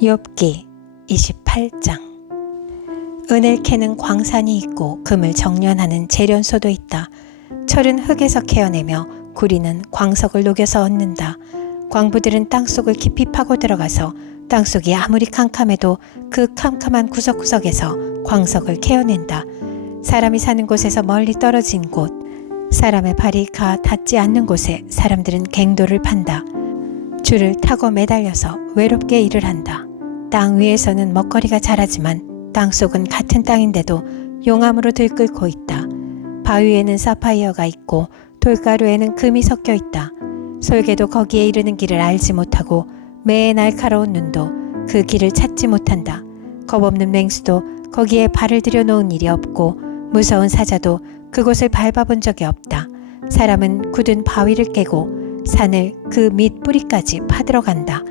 욥기 28장. 은을 캐는 광산이 있고 금을 정련하는 재련소도 있다. 철은 흙에서 캐어내며 구리는 광석을 녹여서 얻는다. 광부들은 땅속을 깊이 파고 들어가서 땅속이 아무리 캄캄해도 그 캄캄한 구석구석에서 광석을 캐어낸다. 사람이 사는 곳에서 멀리 떨어진 곳, 사람의 발이 가 닿지 않는 곳에 사람들은 갱도를 판다. 줄을 타고 매달려서 외롭게 일을 한다. 땅 위에서는 먹거리가 자라지만 땅속은 같은 땅인데도 용암으로 들끓고 있다. 바위에는 사파이어가 있고 돌가루에는 금이 섞여 있다. 솔개도 거기에 이르는 길을 알지 못하고 매의 날카로운 눈도 그 길을 찾지 못한다. 겁없는 맹수도 거기에 발을 들여놓은 일이 없고 무서운 사자도 그곳을 밟아본 적이 없다. 사람은 굳은 바위를 깨고 산을 그 밑 뿌리까지 파들어간다.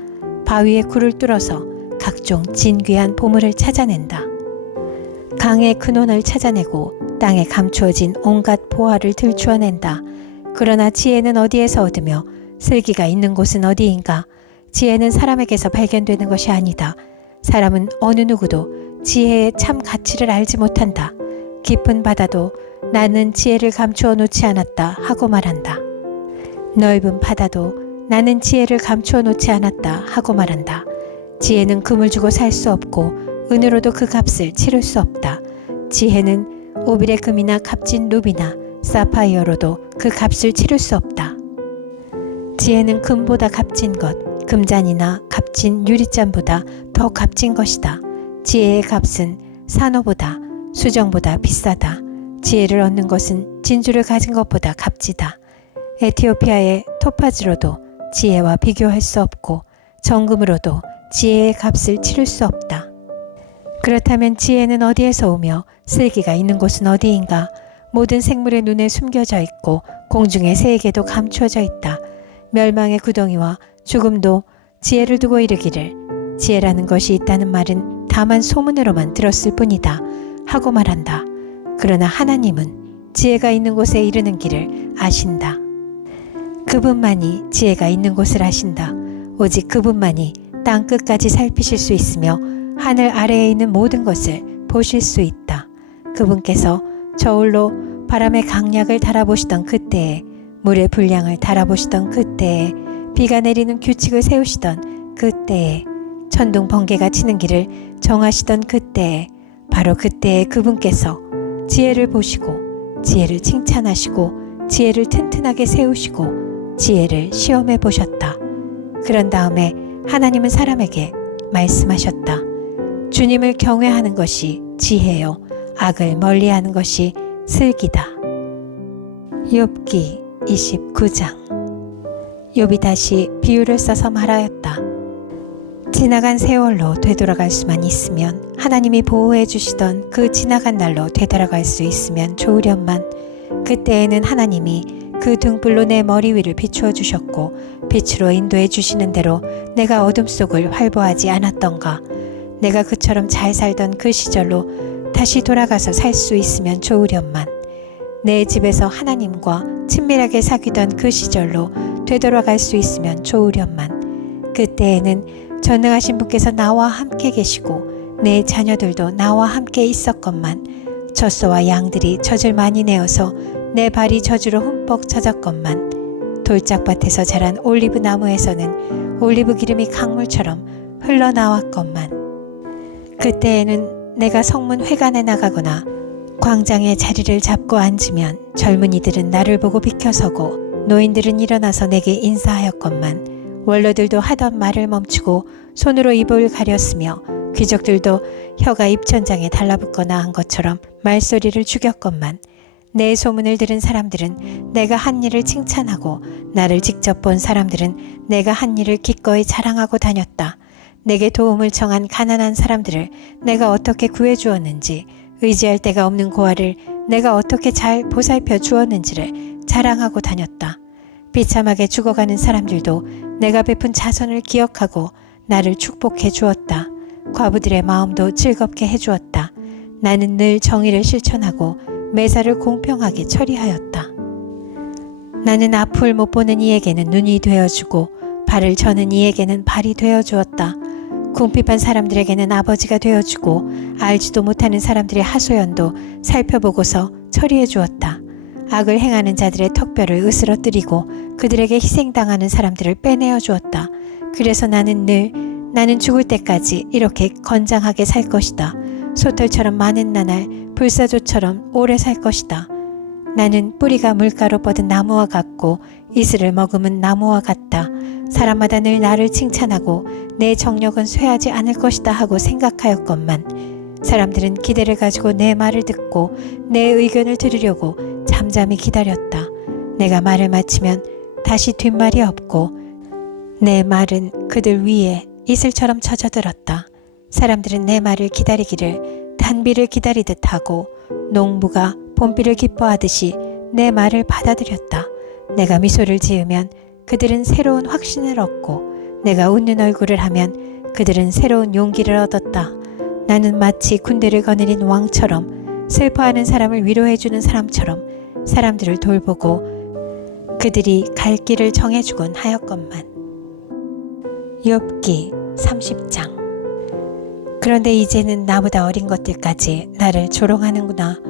바위에 굴을 뚫어서 각종 진귀한 보물을 찾아낸다. 강의 근원을 찾아내고 땅에 감추어진 온갖 보화를 들추어낸다. 그러나 지혜는 어디에서 얻으며 슬기가 있는 곳은 어디인가? 지혜는 사람에게서 발견되는 것이 아니다. 사람은 어느 누구도 지혜의 참 가치를 알지 못한다. 깊은 바다도 나는 지혜를 감추어 놓지 않았다 하고 말한다. 넓은 바다도 나는 지혜를 감추어 놓지 않았다 하고 말한다. 지혜는 금을 주고 살 수 없고 은으로도 그 값을 치를 수 없다. 지혜는 오빌의 금이나 값진 루비나 사파이어로도 그 값을 치를 수 없다. 지혜는 금보다 값진 것, 금잔이나 값진 유리잔보다 더 값진 것이다. 지혜의 값은 산호보다 수정보다 비싸다. 지혜를 얻는 것은 진주를 가진 것보다 값지다. 에티오피아의 토파즈로도 지혜와 비교할 수 없고 정금으로도 지혜의 값을 치를 수 없다. 그렇다면 지혜는 어디에서 오며 슬기가 있는 곳은 어디인가? 모든 생물의 눈에 숨겨져 있고 공중의 새에게도 감추어져 있다. 멸망의 구덩이와 죽음도 지혜를 두고 이르기를 지혜라는 것이 있다는 말은 다만 소문으로만 들었을 뿐이다 하고 말한다. 그러나 하나님은 지혜가 있는 곳에 이르는 길을 아신다. 그분만이 지혜가 있는 곳을 아신다. 오직 그분만이 땅 끝까지 살피실 수 있으며 하늘 아래에 있는 모든 것을 보실 수 있다. 그분께서 저울로 바람의 강약을 달아보시던 그때에, 물의 분량을 달아보시던 그때에, 비가 내리는 규칙을 세우시던 그때에, 천둥 번개가 치는 길을 정하시던 그때에, 바로 그때에 그분께서 지혜를 보시고 지혜를 칭찬하시고 지혜를 튼튼하게 세우시고 지혜를 시험해 보셨다. 그런 다음에 하나님은 사람에게 말씀하셨다. 주님을 경외하는 것이 지혜요, 악을 멀리하는 것이 슬기다. 욥기 29장. 욥이 다시 비유를 써서 말하였다. 지나간 세월로 되돌아갈 수만 있으면, 하나님이 보호해 주시던 그 지나간 날로 되돌아갈 수 있으면 좋으련만, 그때에는 하나님이 그 등불로 내 머리 위를 비추어 주셨고 빛으로 인도해 주시는 대로 내가 어둠 속을 활보하지 않았던가. 내가 그처럼 잘 살던 그 시절로 다시 돌아가서 살 수 있으면 좋으련만, 내 집에서 하나님과 친밀하게 사귀던 그 시절로 되돌아갈 수 있으면 좋으련만, 그때에는 전능하신 분께서 나와 함께 계시고 내 자녀들도 나와 함께 있었건만, 젖소와 양들이 젖을 많이 내어서 내 발이 젖으로 흠뻑 젖었건만, 돌짝밭에서 자란 올리브 나무에서는 올리브 기름이 강물처럼 흘러나왔건만, 그때에는 내가 성문 회관에 나가거나 광장에 자리를 잡고 앉으면 젊은이들은 나를 보고 비켜서고 노인들은 일어나서 내게 인사하였건만, 원로들도 하던 말을 멈추고 손으로 입을 가렸으며 귀족들도 혀가 입천장에 달라붙거나 한 것처럼 말소리를 죽였건만, 내 소문을 들은 사람들은 내가 한 일을 칭찬하고 나를 직접 본 사람들은 내가 한 일을 기꺼이 자랑하고 다녔다. 내게 도움을 청한 가난한 사람들을 내가 어떻게 구해주었는지, 의지할 데가 없는 고아를 내가 어떻게 잘 보살펴 주었는지를 자랑하고 다녔다. 비참하게 죽어가는 사람들도 내가 베푼 자선을 기억하고 나를 축복해 주었다. 과부들의 마음도 즐겁게 해주었다. 나는 늘 정의를 실천하고 매사를 공평하게 처리하였다. 나는 앞을 못 보는 이에게는 눈이 되어주고 발을 저는 이에게는 발이 되어주었다. 궁핍한 사람들에게는 아버지가 되어주고 알지도 못하는 사람들의 하소연도 살펴보고서 처리해 주었다. 악을 행하는 자들의 턱뼈를 으스러뜨리고 그들에게 희생당하는 사람들을 빼내어 주었다. 그래서 나는 죽을 때까지 이렇게 건장하게 살 것이다. 소털처럼 많은 나날, 불사조처럼 오래 살 것이다. 나는 뿌리가 물가로 뻗은 나무와 같고 이슬을 머금은 나무와 같다. 사람마다 늘 나를 칭찬하고 내 정력은 쇠하지 않을 것이다 하고 생각하였건만 사람들은 기대를 가지고 내 말을 듣고 내 의견을 들으려고 잠잠히 기다렸다. 내가 말을 마치면 다시 뒷말이 없고 내 말은 그들 위에 이슬처럼 젖어들었다. 사람들은 내 말을 기다리기를 단비를 기다리듯 하고 농부가 봄비를 기뻐하듯이 내 말을 받아들였다. 내가 미소를 지으면 그들은 새로운 확신을 얻고 내가 웃는 얼굴을 하면 그들은 새로운 용기를 얻었다. 나는 마치 군대를 거느린 왕처럼 슬퍼하는 사람을 위로해주는 사람처럼 사람들을 돌보고 그들이 갈 길을 정해주곤 하였건만. 욥기 30장. 그런데 이제는 나보다 어린 것들까지 나를 조롱하는구나.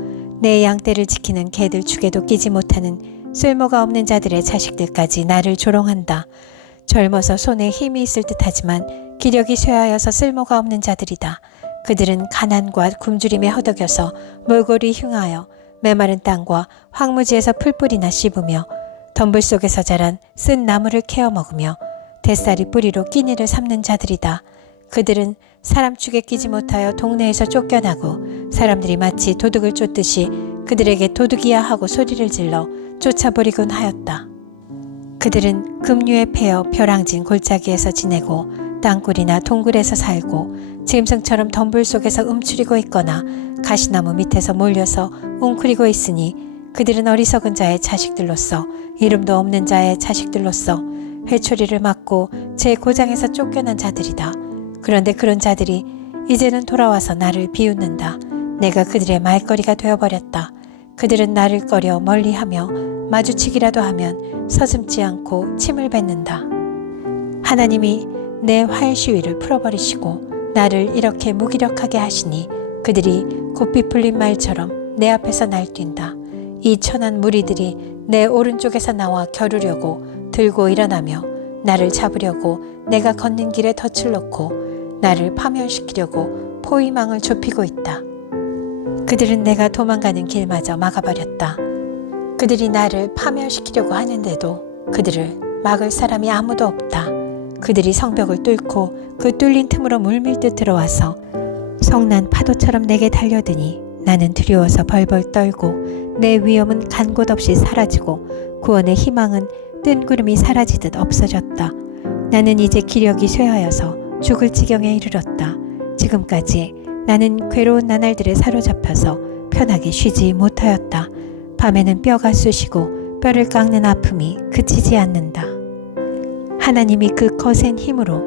내 양떼를 지키는 개들 축에도 끼지 못하는 쓸모가 없는 자들의 자식들까지 나를 조롱한다. 젊어서 손에 힘이 있을 듯하지만 기력이 쇠하여서 쓸모가 없는 자들이다. 그들은 가난과 굶주림에 허덕여서 몰골이 흉하여 메마른 땅과 황무지에서 풀뿌리나 씹으며 덤불 속에서 자란 쓴 나무를 캐어 먹으며 뱃살이 뿌리로 끼니를 삼는 자들이다. 그들은 사람 축에 끼지 못하여 동네에서 쫓겨나고 사람들이 마치 도둑을 쫓듯이 그들에게 도둑이야 하고 소리를 질러 쫓아버리곤 하였다. 그들은 급류에 패여 벼랑진 골짜기에서 지내고 땅굴이나 동굴에서 살고 짐승처럼 덤불 속에서 움츠리고 있거나 가시나무 밑에서 몰려서 웅크리고 있으니 그들은 어리석은 자의 자식들로서 이름도 없는 자의 자식들로서 회초리를 맞고 제 고장에서 쫓겨난 자들이다. 그런데 그런 자들이 이제는 돌아와서 나를 비웃는다. 내가 그들의 말거리가 되어버렸다. 그들은 나를 꺼려 멀리하며 마주치기라도 하면 서슴지 않고 침을 뱉는다. 하나님이 내 활 시위를 풀어버리시고 나를 이렇게 무기력하게 하시니 그들이 곱비 풀린 말처럼 내 앞에서 날뛴다. 이 천한 무리들이 내 오른쪽에서 나와 겨루려고 들고 일어나며 나를 잡으려고 내가 걷는 길에 덫을 놓고 나를 파멸시키려고 포위망을 좁히고 있다. 그들은 내가 도망가는 길마저 막아버렸다. 그들이 나를 파멸시키려고 하는데도 그들을 막을 사람이 아무도 없다. 그들이 성벽을 뚫고 그 뚫린 틈으로 물밀듯 들어와서 성난 파도처럼 내게 달려드니 나는 두려워서 벌벌 떨고 내 위험은 간 곳 없이 사라지고 구원의 희망은 뜬 구름이 사라지듯 없어졌다. 나는 이제 기력이 쇠하여서 죽을 지경에 이르렀다. 지금까지 나는 괴로운 나날들에 사로잡혀서 편하게 쉬지 못하였다. 밤에는 뼈가 쑤시고 뼈를 깎는 아픔이 그치지 않는다. 하나님이 그 거센 힘으로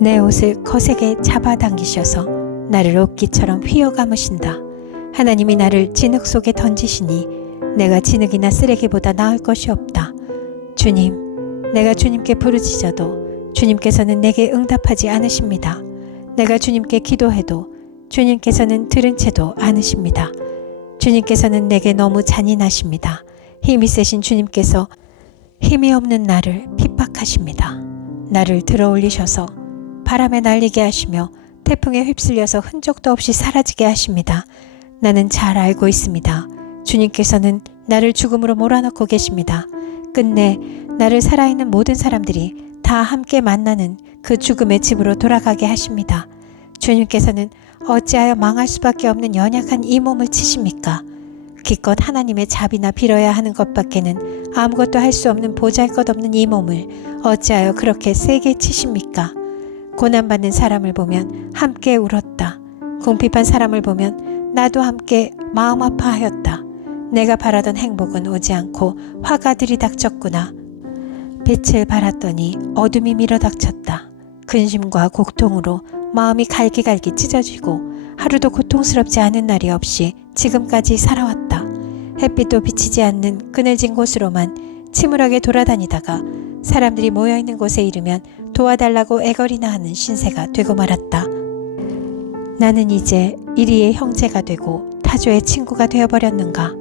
내 옷을 거세게 잡아당기셔서 나를 옷깃처럼 휘어 감으신다. 하나님이 나를 진흙 속에 던지시니 내가 진흙이나 쓰레기보다 나을 것이 없다. 주님, 내가 주님께 부르짖어도 주님께서는 내게 응답하지 않으십니다. 내가 주님께 기도해도 주님께서는 들은 채도 않으십니다. 주님께서는 내게 너무 잔인하십니다. 힘이 세신 주님께서 힘이 없는 나를 핍박하십니다. 나를 들어올리셔서 바람에 날리게 하시며 태풍에 휩쓸려서 흔적도 없이 사라지게 하십니다. 나는 잘 알고 있습니다. 주님께서는 나를 죽음으로 몰아넣고 계십니다. 끝내 나를 살아있는 모든 사람들이 다 함께 만나는 그 죽음의 집으로 돌아가게 하십니다. 주님께서는 어찌하여 망할 수밖에 없는 연약한 이 몸을 치십니까? 기껏 하나님의 자비나 빌어야 하는 것밖에는 아무것도 할 수 없는 보잘것없는 이 몸을 어찌하여 그렇게 세게 치십니까? 고난받는 사람을 보면 함께 울었다. 궁핍한 사람을 보면 나도 함께 마음 아파하였다. 내가 바라던 행복은 오지 않고 화가 들이닥쳤구나. 빛을 발았더니 어둠이 밀어닥쳤다. 근심과 고통으로 마음이 갈기갈기 찢어지고 하루도 고통스럽지 않은 날이 없이 지금까지 살아왔다. 햇빛도 비치지 않는 그늘진 곳으로만 침울하게 돌아다니다가 사람들이 모여있는 곳에 이르면 도와달라고 애걸이나 하는 신세가 되고 말았다. 나는 이제 이리의 형제가 되고 타조의 친구가 되어버렸는가.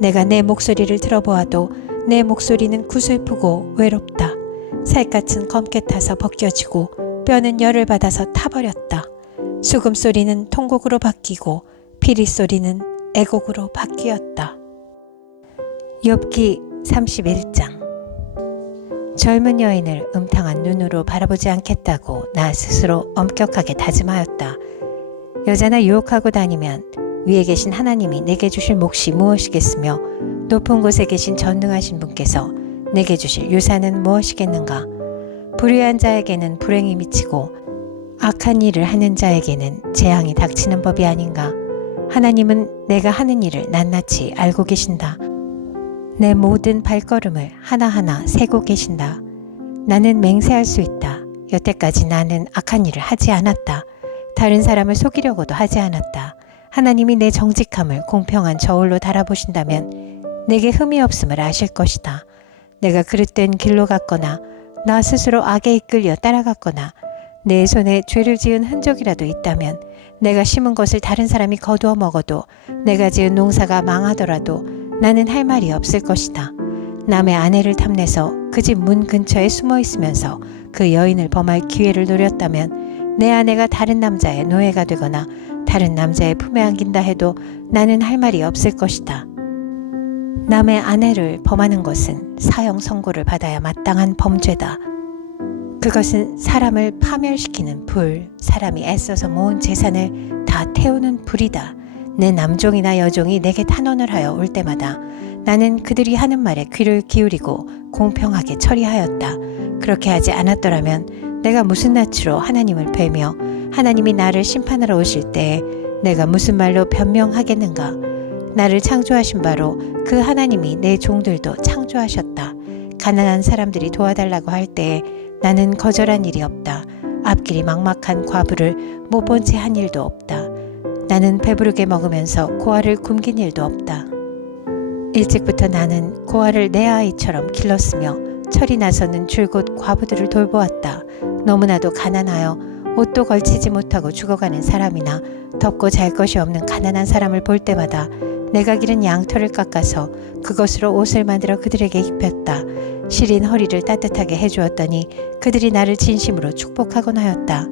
내가 내 목소리를 들어보아도 내 목소리는 구슬프고 외롭다. 살갗은 검게 타서 벗겨지고 뼈는 열을 받아서 타버렸다. 수금소리는 통곡으로 바뀌고 피리소리는 애곡으로 바뀌었다. 욥기 31장. 젊은 여인을 음탕한 눈으로 바라보지 않겠다고 나 스스로 엄격하게 다짐하였다. 여자나 유혹하고 다니면 위에 계신 하나님이 내게 주실 몫이 무엇이겠으며 높은 곳에 계신 전능하신 분께서 내게 주실 유산은 무엇이겠는가. 불의한 자에게는 불행이 미치고 악한 일을 하는 자에게는 재앙이 닥치는 법이 아닌가. 하나님은 내가 하는 일을 낱낱이 알고 계신다. 내 모든 발걸음을 하나하나 세고 계신다. 나는 맹세할 수 있다. 여태까지 나는 악한 일을 하지 않았다. 다른 사람을 속이려고도 하지 않았다. 하나님이 내 정직함을 공평한 저울로 달아보신다면 내게 흠이 없음을 아실 것이다. 내가 그릇된 길로 갔거나 나 스스로 악에 이끌려 따라갔거나 내 손에 죄를 지은 흔적이라도 있다면 내가 심은 것을 다른 사람이 거두어 먹어도 내가 지은 농사가 망하더라도 나는 할 말이 없을 것이다. 남의 아내를 탐내서 그 집 문 근처에 숨어 있으면서 그 여인을 범할 기회를 노렸다면 내 아내가 다른 남자의 노예가 되거나 다른 남자의 품에 안긴다 해도 나는 할 말이 없을 것이다. 남의 아내를 범하는 것은 사형 선고를 받아야 마땅한 범죄다. 그것은 사람을 파멸시키는 불, 사람이 애써서 모은 재산을 다 태우는 불이다. 내 남종이나 여종이 내게 탄원을 하여 올 때마다 나는 그들이 하는 말에 귀를 기울이고 공평하게 처리하였다. 그렇게 하지 않았더라면 내가 무슨 낯으로 하나님을 뵈며 하나님이 나를 심판하러 오실 때에 내가 무슨 말로 변명하겠는가. 나를 창조하신 바로 그 하나님이 내 종들도 창조하셨다. 가난한 사람들이 도와달라고 할 때에 나는 거절한 일이 없다. 앞길이 막막한 과부를 못 본 채 한 일도 없다. 나는 배부르게 먹으면서 고아를 굶긴 일도 없다. 일찍부터 나는 고아를 내 아이처럼 길렀으며 철이 나서는 줄곧 과부들을 돌보았다. 너무나도 가난하여 옷도 걸치지 못하고 죽어가는 사람이나 덮고 잘 것이 없는 가난한 사람을 볼 때마다 내가 기른 양털을 깎아서 그것으로 옷을 만들어 그들에게 입혔다. 시린 허리를 따뜻하게 해주었더니 그들이 나를 진심으로 축복하곤 하였다.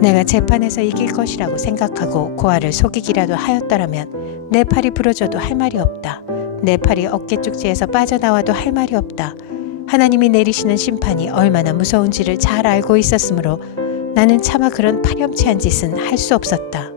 내가 재판에서 이길 것이라고 생각하고 고아를 속이기라도 하였더라면 내 팔이 부러져도 할 말이 없다. 내 팔이 어깨 쪽지에서 빠져나와도 할 말이 없다. 하나님이 내리시는 심판이 얼마나 무서운지를 잘 알고 있었으므로 나는 차마 그런 파렴치한 짓은 할 수 없었다.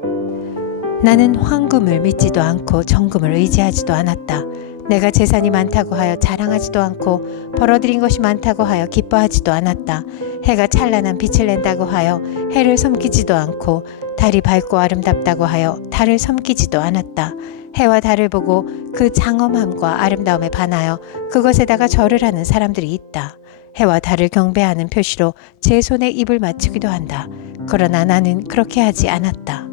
나는 황금을 믿지도 않고 정금을 의지하지도 않았다. 내가 재산이 많다고 하여 자랑하지도 않고 벌어들인 것이 많다고 하여 기뻐하지도 않았다. 해가 찬란한 빛을 낸다고 하여 해를 섬기지도 않고 달이 밝고 아름답다고 하여 달을 섬기지도 않았다. 해와 달을 보고 그 장엄함과 아름다움에 반하여 그것에다가 절을 하는 사람들이 있다. 해와 달을 경배하는 표시로 제 손에 입을 맞추기도 한다. 그러나 나는 그렇게 하지 않았다.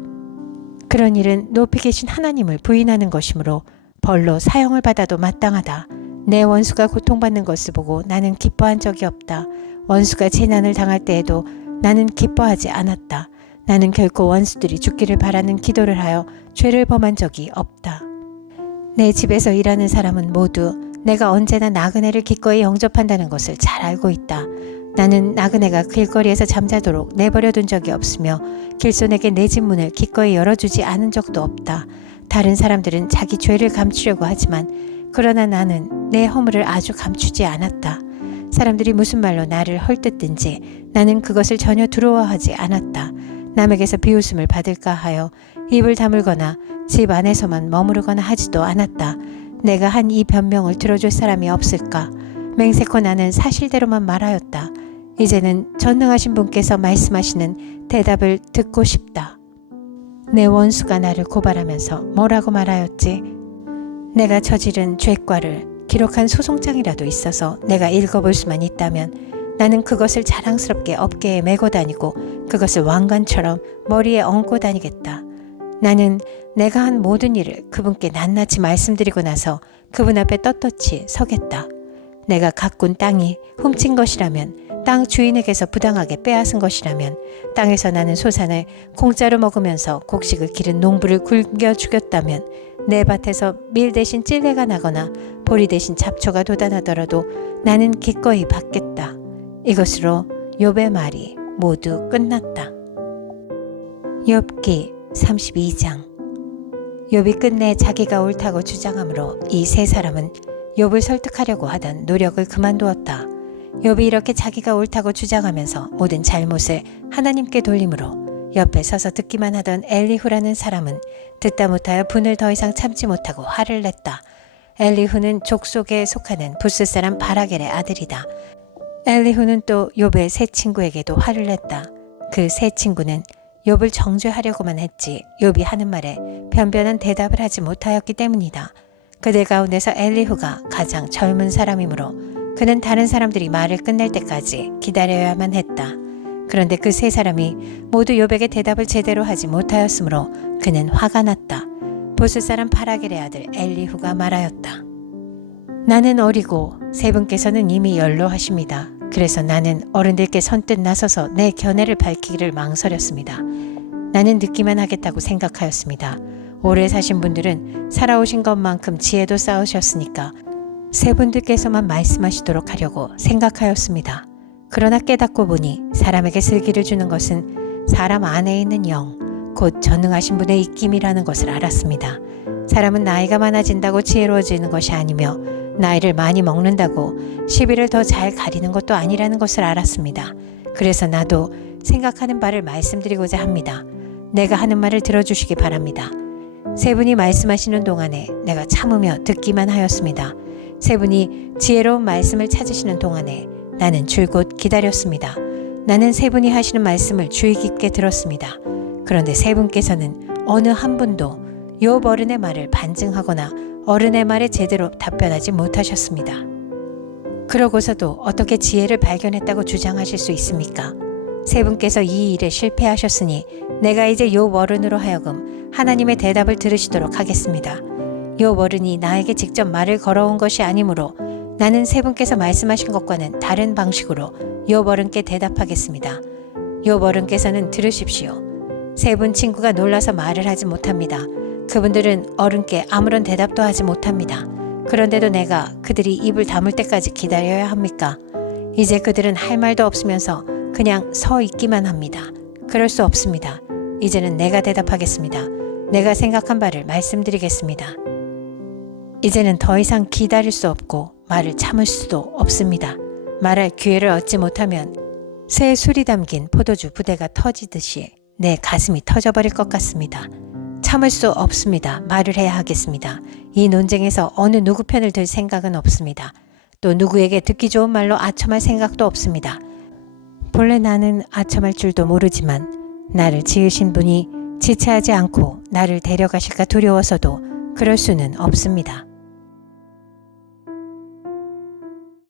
그런 일은 높이 계신 하나님을 부인하는 것이므로 벌로 사형을 받아도 마땅하다. 내 원수가 고통받는 것을 보고 나는 기뻐한 적이 없다. 원수가 재난을 당할 때에도 나는 기뻐하지 않았다. 나는 결코 원수들이 죽기를 바라는 기도를 하여 죄를 범한 적이 없다. 내 집에서 일하는 사람은 모두 내가 언제나 나그네를 기꺼이 영접한다는 것을 잘 알고 있다. 나는 나그네가 길거리에서 잠자도록 내버려둔 적이 없으며 길손에게 내 집 문을 기꺼이 열어주지 않은 적도 없다. 다른 사람들은 자기 죄를 감추려고 하지만 그러나 나는 내 허물을 아주 감추지 않았다. 사람들이 무슨 말로 나를 헐뜯든지 나는 그것을 전혀 두려워하지 않았다. 남에게서 비웃음을 받을까 하여 입을 다물거나 집 안에서만 머무르거나 하지도 않았다. 내가 한 이 변명을 들어줄 사람이 없을까? 맹세코 나는 사실대로만 말하였다. 이제는 전능하신 분께서 말씀하시는 대답을 듣고 싶다. 내 원수가 나를 고발하면서 뭐라고 말하였지? 내가 저지른 죄과를 기록한 소송장이라도 있어서 내가 읽어볼 수만 있다면 나는 그것을 자랑스럽게 어깨에 메고 다니고 그것을 왕관처럼 머리에 얹고 다니겠다. 나는 내가 한 모든 일을 그분께 낱낱이 말씀드리고 나서 그분 앞에 떳떳이 서겠다. 내가 가꾼 땅이 훔친 것이라면 땅 주인에게서 부당하게 빼앗은 것이라면 땅에서 나는 소산을 공짜로 먹으면서 곡식을 기른 농부를 굶겨 죽였다면 내 밭에서 밀 대신 찔레가 나거나 보리 대신 잡초가 돋아나더라도 나는 기꺼이 받겠다. 이것으로 욥의 말이 모두 끝났다. 욥기 32장. 욥이 끝내 자기가 옳다고 주장하므로 이 세 사람은 욥을 설득하려고 하던 노력을 그만두었다. 욥이 이렇게 자기가 옳다고 주장하면서 모든 잘못을 하나님께 돌림으로 옆에 서서 듣기만 하던 엘리후라는 사람은 듣다 못하여 분을 더 이상 참지 못하고 화를 냈다. 엘리후는 족속에 속하는 부스 사람 바라겔의 아들이다. 엘리후는 또 욥의 세 친구에게도 화를 냈다. 그 세 친구는 욥을 정죄하려고만 했지 욥이 하는 말에 변변한 대답을 하지 못하였기 때문이다. 그들 가운데서 엘리후가 가장 젊은 사람이므로 그는 다른 사람들이 말을 끝낼 때까지 기다려야만 했다. 그런데 그 세 사람이 모두 욥에게 대답을 제대로 하지 못하였으므로 그는 화가 났다. 부스 사람 바라겔의 아들 엘리후가 말하였다. 나는 어리고 세 분께서는 이미 연로하십니다. 그래서 나는 어른들께 선뜻 나서서 내 견해를 밝히기를 망설였습니다. 나는 듣기만 하겠다고 생각하였습니다. 오래 사신 분들은 살아오신 것만큼 지혜도 쌓으셨으니까 세 분들께서만 말씀하시도록 하려고 생각하였습니다. 그러나 깨닫고 보니 사람에게 슬기를 주는 것은 사람 안에 있는 영, 곧 전능하신 분의 입김이라는 것을 알았습니다. 사람은 나이가 많아진다고 지혜로워지는 것이 아니며 나이를 많이 먹는다고 시비를 더 잘 가리는 것도 아니라는 것을 알았습니다. 그래서 나도 생각하는 바를 말씀드리고자 합니다. 내가 하는 말을 들어주시기 바랍니다. 세 분이 말씀하시는 동안에 내가 참으며 듣기만 하였습니다. 세 분이 지혜로운 말씀을 찾으시는 동안에 나는 줄곧 기다렸습니다. 나는 세 분이 하시는 말씀을 주의 깊게 들었습니다. 그런데 세 분께서는 어느 한 분도 욥 어른의 말을 반증하거나 어른의 말에 제대로 답변하지 못하셨습니다. 그러고서도 어떻게 지혜를 발견했다고 주장하실 수 있습니까? 세 분께서 이 일에 실패하셨으니 내가 이제 욥 어른으로 하여금 하나님의 대답을 들으시도록 하겠습니다. 욥 어른이 나에게 직접 말을 걸어온 것이 아니므로 나는 세 분께서 말씀하신 것과는 다른 방식으로 욥 어른께 대답하겠습니다. 욥 어른께서는 들으십시오. 세 분 친구가 놀라서 말을 하지 못합니다. 그분들은 어른께 아무런 대답도 하지 못합니다. 그런데도 내가 그들이 입을 다물 때까지 기다려야 합니까? 이제 그들은 할 말도 없으면서 그냥 서 있기만 합니다. 그럴 수 없습니다. 이제는 내가 대답하겠습니다. 내가 생각한 바를 말씀드리겠습니다. 이제는 더 이상 기다릴 수 없고 말을 참을 수도 없습니다. 말할 기회를 얻지 못하면 새 술이 담긴 포도주 부대가 터지듯이 내 가슴이 터져버릴 것 같습니다. 참을 수 없습니다. 말을 해야 하겠습니다. 이 논쟁에서 어느 누구 편을 들 생각은 없습니다. 또 누구에게 듣기 좋은 말로 아첨할 생각도 없습니다. 본래 나는 아첨할 줄도 모르지만 나를 지으신 분이 지체하지 않고 나를 데려가실까 두려워서도 그럴 수는 없습니다.